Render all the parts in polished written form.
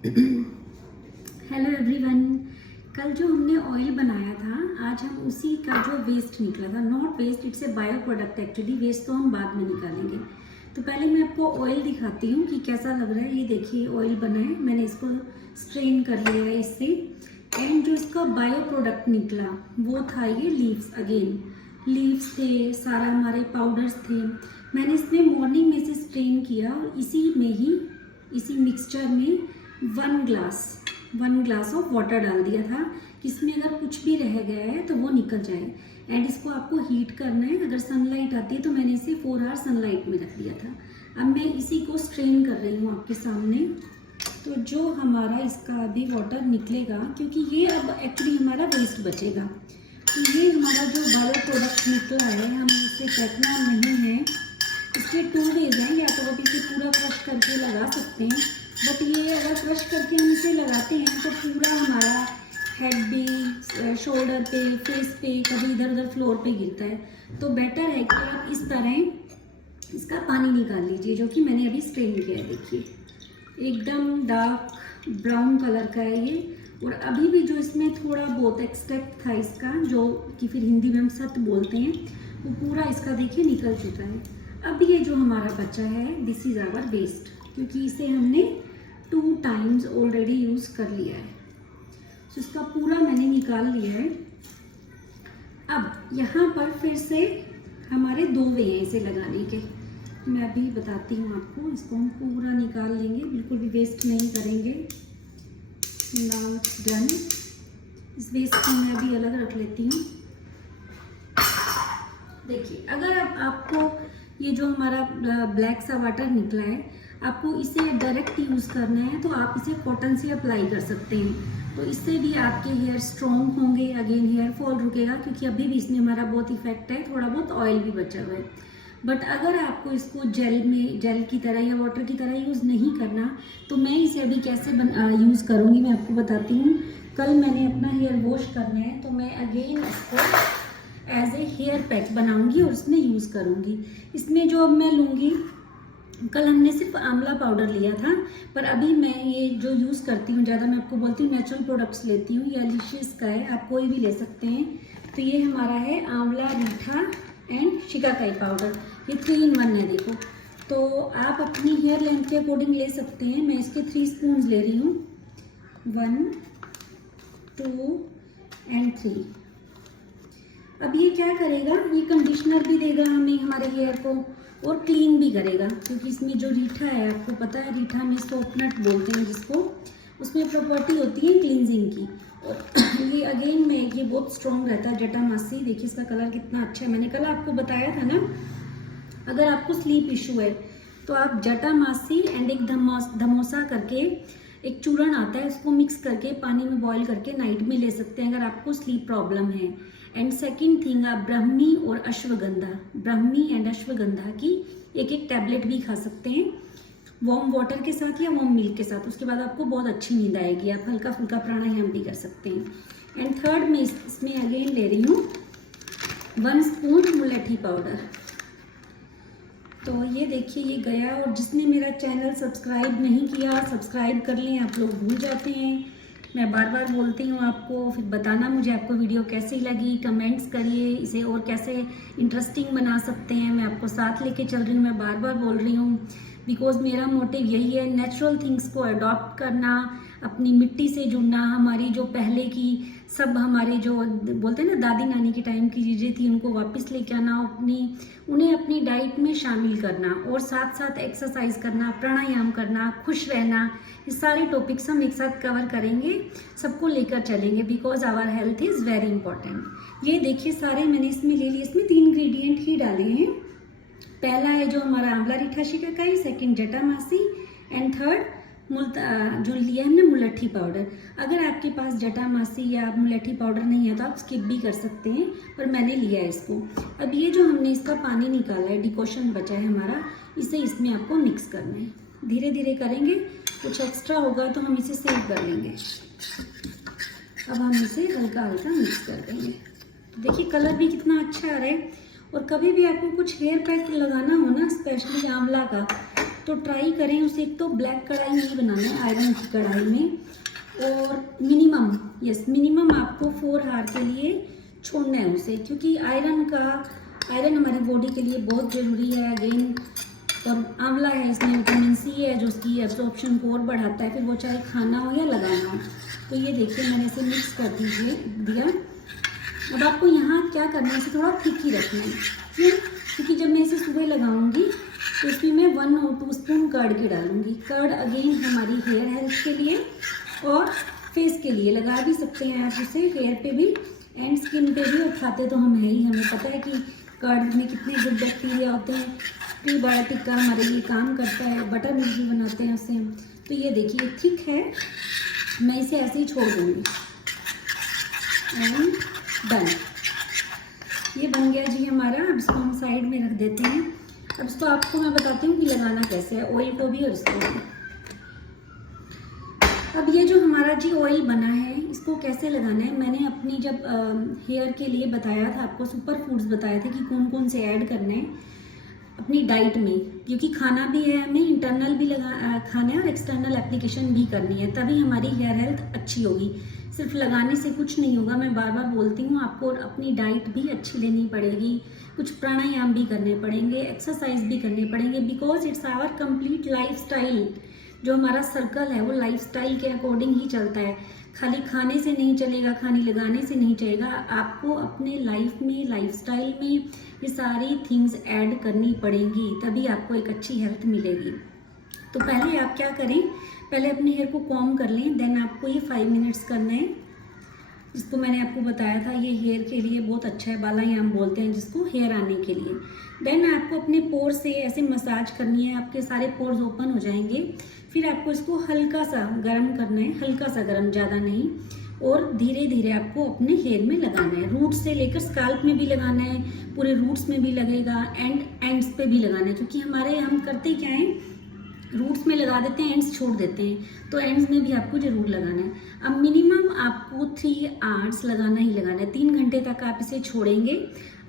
Hello everyone. कल जो हमने ऑयल बनाया था, आज हम उसी का जो वेस्ट निकला था, not waste, it's a bio product actually, waste तो हम बाद में निकालेंगे। तो पहले मैं आपको ऑयल दिखाती हूँ कि कैसा लग रहा है। ये देखिए ऑयल बना है, मैंने इसको स्ट्रेन कर लिया है इससे। एंड जो इसका बायो प्रोडक्ट निकला वो था ये लीव्स। अगेन लीव्स थे, सारा हमारे पाउडर्स थे। मैंने इसमें मॉर्निंग में से स्ट्रेन किया और इसी में ही, इसी मिक्सचर में 1 ग्लास ऑफ वाटर डाल दिया था कि इसमें अगर कुछ भी रह गया है तो वो निकल जाए। एंड इसको आपको हीट करना है। अगर सनलाइट आती है तो मैंने इसे 4 आवर सनलाइट में रख दिया था। अब मैं इसी को स्ट्रेन कर रही हूँ आपके सामने। तो जो हमारा इसका अभी वाटर निकलेगा, क्योंकि ये अब एक्चुअली हमारा वेस्ट बचेगा, तो ये हमारा जो बायो प्रोडक्ट निकला है, हम इसे फेंकना नहीं है। इसके 2 वेज हैं, या तो आप इसे पूरा क्रश करके लगा सकते हैं, बट ये अगर क्रश करके हम इसे लगाते हैं तो पूरा हमारा हेड भी, शोल्डर पे, फेस पे, कभी इधर उधर फ्लोर पे गिरता है। तो बेटर है कि आप इस तरह इसका पानी निकाल लीजिए, जो कि मैंने अभी स्ट्रेन किया है। देखिए एकदम डार्क ब्राउन कलर का है ये। और अभी भी जो इसमें थोड़ा बहुत एक्सट्रैक्ट था इसका, जो कि फिर हिंदी में हम सत बोलते हैं, वो पूरा इसका देखिए निकल चुका है। अब ये जो हमारा बचा है, दिस इज आवर वेस्ट, क्योंकि इसे हमने 2 टाइम्स ऑलरेडी यूज़ कर लिया है। तो इसका पूरा मैंने निकाल लिया है। अब यहाँ पर फिर से हमारे 2 वे हैं इसे लगाने के। मैं अभी बताती हूँ आपको। इसको हम पूरा निकाल लेंगे, बिल्कुल भी वेस्ट नहीं करेंगे। Now it's done. इस वेस्ट को मैं अभी अलग रख लेती हूँ। देखिए अगर अब आपको ये जो हमारा ब्लैक सा वाटर निकला है, आपको इसे डायरेक्ट यूज़ करना है, तो आप इसे कॉटन से अप्लाई कर सकते हैं। तो इससे भी आपके हेयर स्ट्रॉन्ग होंगे। अगेन हेयर फॉल रुकेगा, क्योंकि अभी भी इसमें हमारा बहुत इफेक्ट है, थोड़ा बहुत ऑयल भी बचा हुआ है। बट अगर आपको इसको जेल की तरह या वाटर की तरह यूज़ नहीं करना, तो मैं इसे अभी कैसे यूज़ करूँगी मैं आपको बताती हूँ। कल मैंने अपना हेयर वॉश करना है, तो मैं अगेन इसको एज ए हेयर पैक बनाऊंगी और इसमें यूज़ करूँगी। इसमें जो अब मैं लूँगी, कल हमने सिर्फ आंवला पाउडर लिया था, पर अभी मैं ये जो यूज़ करती हूँ, ज़्यादा मैं आपको बोलती हूँ नेचुरल प्रोडक्ट्स लेती हूँ। ये एलिशियस का है, आप कोई भी ले सकते हैं। तो ये हमारा है आंवला, रीठा एंड शिकाकाई पाउडर। ये 3 in 1 है। देखो, तो आप अपनी हेयर लेंथ के अकॉर्डिंग ले सकते हैं। मैं इसके 3 स्पून ले रही हूँ, 1 2 एंड 3। अब ये क्या करेगा, ये कंडीशनर भी देगा हमें हमारे हेयर को, और क्लीन भी करेगा, क्योंकि इसमें जो रीठा है, आपको पता है रीठा में सोपनट बोलते हैं जिसको, उसमें प्रॉपर्टी होती है क्लींजिंग की। और ये अगेन में ये बहुत स्ट्रॉन्ग रहता है। जटामासी, देखिए इसका कलर कितना अच्छा है। मैंने कल आपको बताया था ना, अगर आपको स्लीप इशू है तो आप जटामासी एंड एक धमोसा करके एक चूर्ण आता है, उसको मिक्स करके पानी में बॉईल करके नाइट में ले सकते हैं अगर आपको स्लीप प्रॉब्लम है। एंड सेकंड थिंग, आप ब्राह्मी और अश्वगंधा, ब्राह्मी एंड अश्वगंधा की एक टैबलेट भी खा सकते हैं, वार्म वाटर के साथ या वार्म मिल्क के साथ। उसके बाद आपको बहुत अच्छी नींद आएगी। आप हल्का फुल्का प्राणायाम भी कर सकते हैं। एंड थर्ड में इसमें अगेन ले रही हूँ 1 स्पून मुलेठी पाउडर। तो ये देखिए ये गया। और जिसने मेरा चैनल सब्सक्राइब नहीं किया, सब्सक्राइब कर लें। आप लोग भूल जाते हैं, मैं बार बार बोलती हूँ आपको। फिर बताना मुझे आपको वीडियो कैसी लगी, कमेंट्स करिए। इसे और कैसे इंटरेस्टिंग बना सकते हैं, मैं आपको साथ लेके चल रही हूँ। मैं बार बार बोल रही हूँ, बिकॉज मेरा मोटिव यही है, नेचुरल थिंग्स को अडॉप्ट करना, अपनी मिट्टी से जुड़ना। हमारी जो पहले की सब हमारे जो बोलते हैं ना दादी नानी के टाइम की चीज़ें थी, उनको वापस लेके आना, उन्हें अपनी डाइट में शामिल करना, और साथ साथ एक्सरसाइज करना, प्राणायाम करना, खुश रहना। ये सारे टॉपिक्स हम एक साथ कवर करेंगे, सबको लेकर चलेंगे, because our health is very important. ये देखिए सारे मैंने इसमें ले लिए। इसमें 3 इंग्रेडिएंट ही डाले हैं। पहला है जो हमारा आंवला, रीठा, shikakai, second jatamasi, and third जो लिया हमने मुलेठी पाउडर। अगर आपके पास जटामासी या मुलेठी पाउडर नहीं है तो आप स्किप भी कर सकते हैं, पर मैंने लिया है इसको। अब ये जो हमने इसका पानी निकाला है, डिकॉशन बचा है हमारा, इसे इसमें आपको मिक्स करना है। धीरे धीरे करेंगे, कुछ एक्स्ट्रा होगा तो हम इसे सेव कर लेंगे। अब हम इसे हल्का हल्का मिक्स कर देंगे। देखिए कलर भी कितना अच्छा आ रहा है। और कभी भी आपको कुछ हेयर पैक लगाना हो ना, स्पेशली आंवला का, तो ट्राई करें उसे। एक तो ब्लैक कढ़ाई नहीं बनाना है, आयरन की कढ़ाई में, और मिनिमम आपको 4 आवर के लिए छोड़ना है उसे, क्योंकि आयरन हमारी बॉडी के लिए बहुत ज़रूरी है। अगेन और आंवला है, इसमें विटामिन सी है जो उसकी एब्जॉर्प्शन को और बढ़ाता है, फिर वो चाहे खाना हो या लगाना हो। तो ये देखिए मैंने इसे मिक्स कर दिया। अब आपको यहाँ क्या करना है, इसे थोड़ा थिक ही रखना है। क्यों? क्योंकि जब मैं इसे सुबह लगाऊंगी तो इसमें मैं 1 और 2 स्पून कर्ड की डालूंगी। कर्ड अगेन हमारी हेयर हेल्थ के लिए और फेस के लिए लगा भी सकते हैं आप इसे, हेयर पे भी एंड स्किन पे भी। और खाते तो हम है ही, हमें पता है कि कर्ड में कितने गुड बैक्टीरिया होते हैं। प्रीबायोटिक का हमारे लिए काम करता है, बटर मिल्क भी बनाते हैं उससे। तो ये देखिए थिक है, मैं इसे ऐसे ही छोड़ दूँगी एंड डन। ये बन गया जी हमारा। अब इसको हम साइड में रख देते हैं। अब इसको आपको मैं बताती हूँ कि लगाना कैसे है, ऑयल को भी और इसको भी। अब ये जो हमारा जी ऑयल बना है, इसको कैसे लगाना है, मैंने अपनी जब हेयर के लिए बताया था आपको, सुपर फूड्स बताए थे कि कौन कौन से ऐड करने हैं अपनी डाइट में, क्योंकि खाना भी है हमें, इंटरनल भी खाना है और एक्सटर्नल एप्लीकेशन भी करनी है, तभी हमारी हेयर हेल्थ अच्छी होगी। सिर्फ लगाने से कुछ नहीं होगा, मैं बार बार बोलती हूँ आपको। अपनी डाइट भी अच्छी लेनी पड़ेगी, कुछ प्राणायाम भी करने पड़ेंगे, एक्सरसाइज भी करने पड़ेंगे, because it's our complete lifestyle. जो हमारा सर्कल है वो लाइफस्टाइल के अकॉर्डिंग ही चलता है। खाली खाने से नहीं चलेगा, खाली लगाने से नहीं चलेगा। आपको अपने लाइफ में, लाइफस्टाइल में ये सारी थिंग्स ऐड करनी पड़ेंगी, तभी आपको एक अच्छी हेल्थ मिलेगी। तो पहले आप क्या करें, पहले अपने हेयर को कॉम्ब कर लें, देन आपको ये 5 मिनट्स करना है। जिसको मैंने आपको बताया था, ये हेयर के लिए बहुत अच्छा है, बालायाम बोलते हैं जिसको, हेयर आने के लिए। देन आपको अपने पोर से ऐसे मसाज करनी है, आपके सारे पोर्स ओपन हो जाएंगे। फिर आपको इसको हल्का सा गर्म करना है, हल्का सा गर्म, ज़्यादा नहीं, और धीरे धीरे आपको अपने हेयर में लगाना है। रूट से लेकर स्काल्प में भी लगाना है, पूरे रूट्स में भी लगेगा, एंड्स पे भी लगाना है, क्योंकि हम करते क्या है, रूट्स में लगा देते हैं, एंड्स छोड़ देते हैं, तो एंड्स में भी आपको जरूर लगाना है। अब मिनिमम आपको 3 आवर्स लगाना ही लगाना है, 3 घंटे तक आप इसे छोड़ेंगे।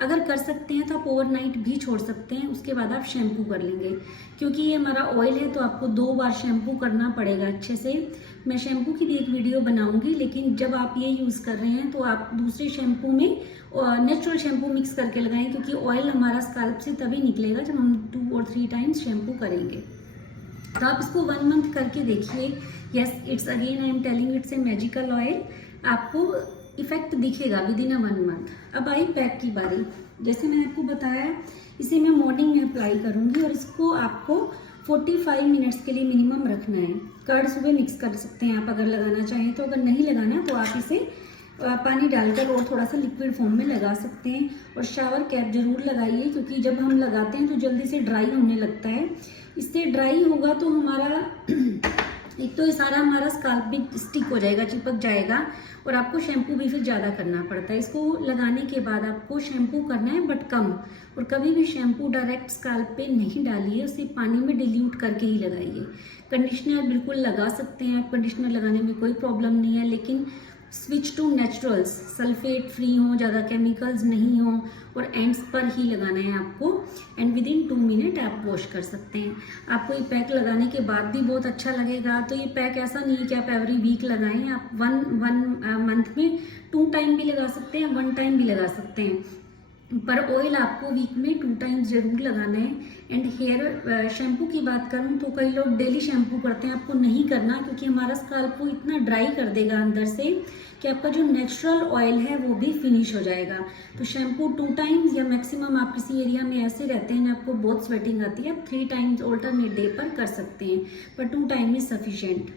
अगर कर सकते हैं तो आप ओवरनाइट भी छोड़ सकते हैं, उसके बाद आप शैम्पू कर लेंगे। क्योंकि ये हमारा ऑयल है तो आपको 2 बार शैम्पू करना पड़ेगा अच्छे से। मैं शैम्पू की भी एक वीडियो बनाऊंगी, लेकिन जब आप ये यूज़ कर रहे हैं तो आप दूसरे शैम्पू में नेचुरल शैम्पू मिक्स करके लगाएं, क्योंकि ऑयल हमारा स्काल्प से तभी निकलेगा जब हम 2 और 3 टाइम्स शैम्पू करेंगे। तो आप इसको 1 मंथ करके देखिए। Yes, it's again I am telling, it's a magical oil. आपको इफेक्ट दिखेगा विद इन 1 मंथ। अब आई पैक की बारी। जैसे मैंने आपको बताया, इसे मैं मॉर्निंग में अप्लाई करूंगी और इसको आपको 45 मिनट्स के लिए मिनिमम रखना है। कर्ड सुबह मिक्स कर सकते हैं आप अगर लगाना चाहें तो, अगर नहीं लगाना तो आप इसे पानी डालकर और थोड़ा सा लिक्विड फॉर्म में लगा सकते हैं। और शावर कैप जरूर लगाइए, क्योंकि जब हम लगाते हैं तो जल्दी से ड्राई होने लगता है। इससे ड्राई होगा तो हमारा एक तो ये सारा हमारा स्काल्प भी स्टिक हो जाएगा, चिपक जाएगा, और आपको शैम्पू भी फिर ज़्यादा करना पड़ता है। इसको लगाने के बाद आपको शैम्पू करना है बट कम, और कभी भी शैम्पू डायरेक्ट स्काल्प पे नहीं डालिए, उसे पानी में डिल्यूट करके ही लगाइए। कंडीशनर बिल्कुल लगा सकते हैं आप, कंडीशनर लगाने में कोई प्रॉब्लम नहीं है, लेकिन switch to naturals, sulphate free हो, ज़्यादा केमिकल्स नहीं हो, और एंड्स पर ही लगाना है आपको। एंड विद इन 2 मिनट आप वॉश कर सकते हैं। आपको ये पैक लगाने के बाद भी बहुत अच्छा लगेगा। तो ये पैक ऐसा नहीं है कि आप एवरी वीक लगाएं, आप वन मंथ में 2 टाइम भी लगा सकते हैं, 1 टाइम भी लगा सकते हैं, पर ऑयल आपको वीक में 2 टाइम्स जरूर लगाना है। एंड हेयर शैम्पू की बात करूं तो कई लोग डेली शैम्पू करते हैं, आपको नहीं करना, क्योंकि हमारा स्काल्प को इतना ड्राई कर देगा अंदर से कि आपका जो नेचुरल ऑयल है वो भी फिनिश हो जाएगा। तो शैम्पू 2 टाइम्स, या मैक्सिमम आप किसी एरिया में ऐसे रहते हैं आपको बहुत स्वेटिंग आती है, आप 3 टाइम्स ऑल्टरनेट डे पर कर सकते हैं, पर 2 टाइम इज सफिशिएंट।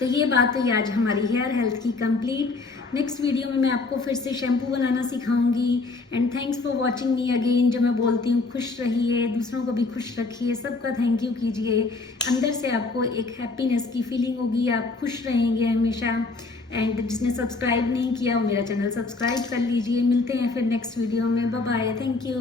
तो ये बात हुई आज हमारी हेयर हेल्थ की कंप्लीट। नेक्स्ट वीडियो में मैं आपको फिर से शैम्पू बनाना सिखाऊंगी। And thanks for watching me again. जो मैं बोलती हूँ, खुश रहिए, दूसरों को भी खुश रखिए, सबका थैंक यू कीजिए। अंदर से आपको एक हैप्पीनेस की फीलिंग होगी, आप खुश रहेंगे हमेशा। एंड जिसने सब्सक्राइब नहीं किया वो मेरा चैनल सब्सक्राइब कर लीजिए। मिलते हैं फिर नेक्स्ट वीडियो में। Bye bye, thank you.